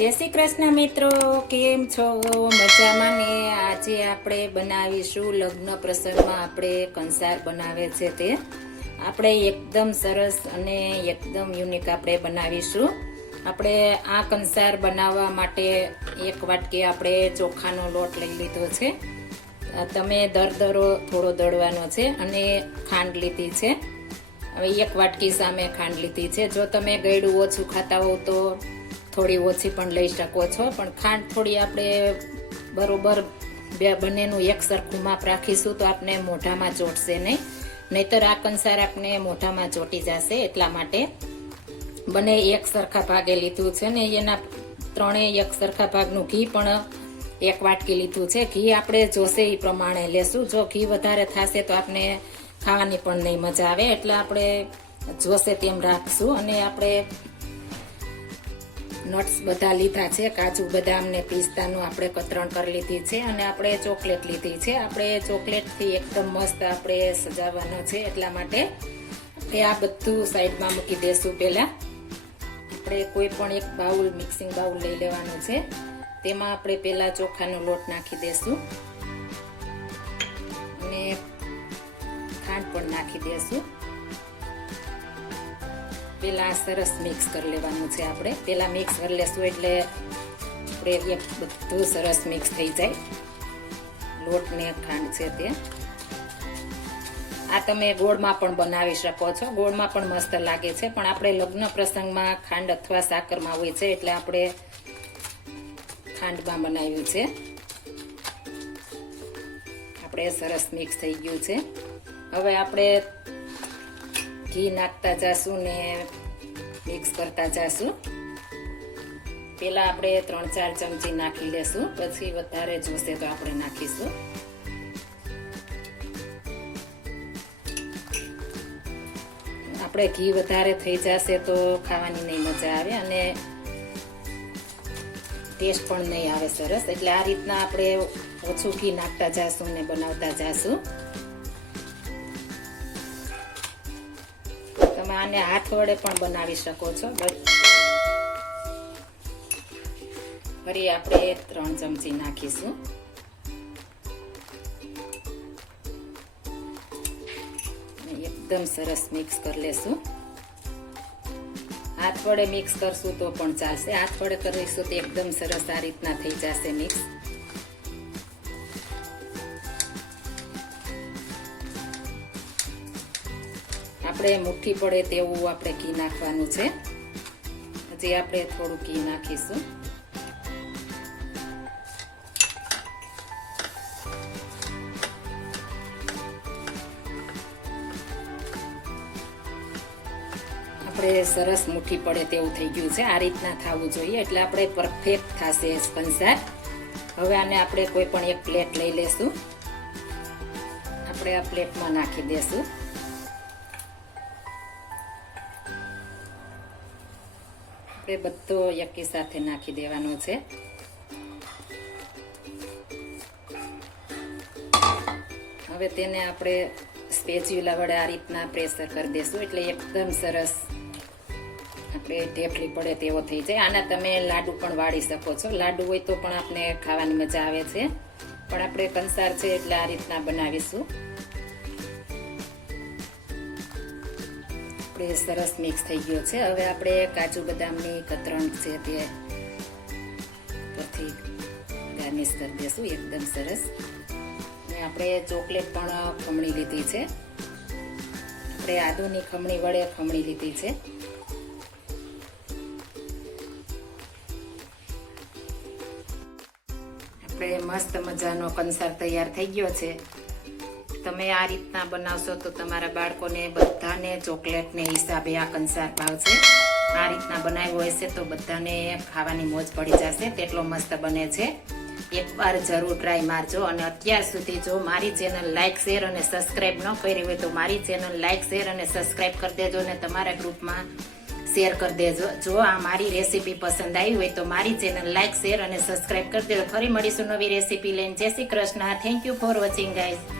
जय श्री कृष्ण मित्रों, केम छो? मजामां ने? આજે આપણે બનાવીશું લગ્ન પ્રસંગમાં આપણે કંસાર બનાવે છે તે આપણે એકદમ સરસ અને એકદમ યુનિક આપણે બનાવીશું। આપણે આ કંસાર બનાવવા માટે એક વાટકી આપણે ચોખાનો લોટ લઈ લીધો છે। તમે દરદરો થોડો દળવાનો છે અને ખાંડ લીધી છે। હવે એક વાટકી સામે ખાંડ લીધી છે। જો તમે ગળ્યું ઓછું ખાતા હો તો થોડી ઓછી પણ લઈ શકો છો, પણ ખાંડ થોડી આપણે બરોબર બંનેનું એક સરખું માપ રાખીશું તો આપણે મોઢામાં ચોટશે નહીં, નહીતર આ કંસાર આપણે મોઢામાં ચોટી જશે। એટલા માટે બંને એક સરખા ભાગે લીધું છે ને એના ત્રણેય એક સરખા ભાગનું ઘી પણ એક વાટકી લીધું છે। ઘી આપણે જોશે એ પ્રમાણે લેશું। જો ઘી વધારે થશે તો આપણે ખાવાની પણ નહીં મજા આવે, એટલે આપણે જોશે તેમ રાખશું। અને આપણે નટ્સ બધા લીધા છે, કાજુ બદામ ને પિસ્તાનું આપણે કતરણ કરી લીધી છે અને આપણે ચોકલેટ લીધી છે। આપણે ચોકલેટથી એકદમ મસ્ત આપણે સજાવવાનો છે, એટલા માટે આ બધું સાઈડમાં મૂકી દેશું। પહેલા આપણે કોઈ પણ એક બાઉલ, મિક્સિંગ બાઉલ લઈ લેવાનું છે, તેમાં આપણે પહેલા ચોખાનો લોટ નાખી દેશું અને ખાંડ પણ નાખી દેશું। પેલા સરસ મિક્સ કરી લેવાનું છે। આપણે પેલા મિક્સ કરી લેશું એટલે આપણે બધું સરસ મિક્સ થઈ જાય, લોટ ને ખાંડ છે તે। આ તમે ગોળમાં પણ બનાવી શકો છો, ગોળમાં પણ મસ્ત લાગે છે, પણ આપણે લગ્ન પ્રસંગમાં ખાંડ અથવા સાકરમાં હોય છે એટલે આપણે ખાંડમાં બનાવ્યું છે। આપણે સરસ મિક્સ થઈ ગયું છે। હવે આપણે ઘી નાખતા જાશું ને મિક્સ કરતા જાશું। પેલા આપણે 3-4 ચમચી નાખી લેશું, પછી વધારે જોશે તો આપણે નાખીશું। આપણે ઘી વધારે થઈ જશે તો ખાવાની નહીં મજા આવે અને ટેસ્ટ પણ નહીં આવે સરસ, એટલે આ રીતના આપણે ઓછું ઘી નાખતા જાશું ને બનાવતા જાશું। તમે આને હાથ વડે પણ બનાવી શકો છો। ફરી આપણે 3 ચમચી નાખીશું। એકદમ સરસ મિક્સ કરી લેશું। હાથ વડે મિક્સ કરશું તો પણ ચાલશે, હાથ વડે કરીશું તો એકદમ સરસ આ રીતના થઈ જશે મિક્સ। આપણે મુઠ્ઠી પડે તેવું આપણે ઘી નાખવાનું છે। હજી આપણે થોડું ઘી નાખીશું। આપણે સરસ મુઠ્ઠી પડે તેવું થઈ ગયું છે, આ રીતના થવું જોઈએ, એટલે આપણે પરફેક્ટ થશે કંસાર। હવે આને આપણે કોઈ પણ એક પ્લેટ લઈ લેશું, આપણે આ પ્લેટમાં નાખી દેશું। બધો એકી સાથે નાખી દેવાનો છે। હવે તેને આપણે સ્પેચ્યુલા વડે આ રીતના પ્રેશર કરી દેશું, એટલે એકદમ સરસ આપણે ઢેફલી પડે તેવો થઈ જાય। આના તમે લાડુ પણ વાળી શકો છો, લાડુ હોય તો પણ આપણે ખાવાની મજા આવે છે, પણ આપણે કંસાર છે એટલે આ રીતના બનાવીશું। સરસ મિક્સ થઈ ગયો છે। હવે આપણે કાજુ બદામની કતરણ છે તે પરથી ગાર્નિશ કરી દેશું એકદમ સરસ। અને આપણે ચોકલેટ પણ ખમણી લીધી છે, આપણે આદુની ખમણી વડે ખમણી લીધી છે। આપણે મસ્ત મજાનો કંસાર તૈયાર થઈ ગયો છે। તમે આ રીતના બનાવશો તો તમારા બાળકોને બધાને ચોકલેટને હિસાબે આ કંસાર ભાવશે। આ રીતના બનાવ્યો હશે તો બધાને ખાવાની મોજ પડી જશે, તેટલો મસ્ત બને છે। એકવાર જરૂર ટ્રાય મારજો। અને અત્યાર સુધી જો મારી ચેનલ લાઈક, શેર અને સબસ્ક્રાઈબ ન કરી હોય તો મારી ચેનલ લાઈક, શેર અને સબસ્ક્રાઈબ કરી દેજો અને તમારા ગ્રુપમાં શેર કરી દેજો। જો આ મારી રેસીપી પસંદ આવી હોય તો મારી ચેનલ લાઈક, શેર અને સબસ્ક્રાઈબ કરી દેજો। ફરી મળીશું નવી રેસીપી લઈને। જય Shri Krishna. Thank you for watching guys.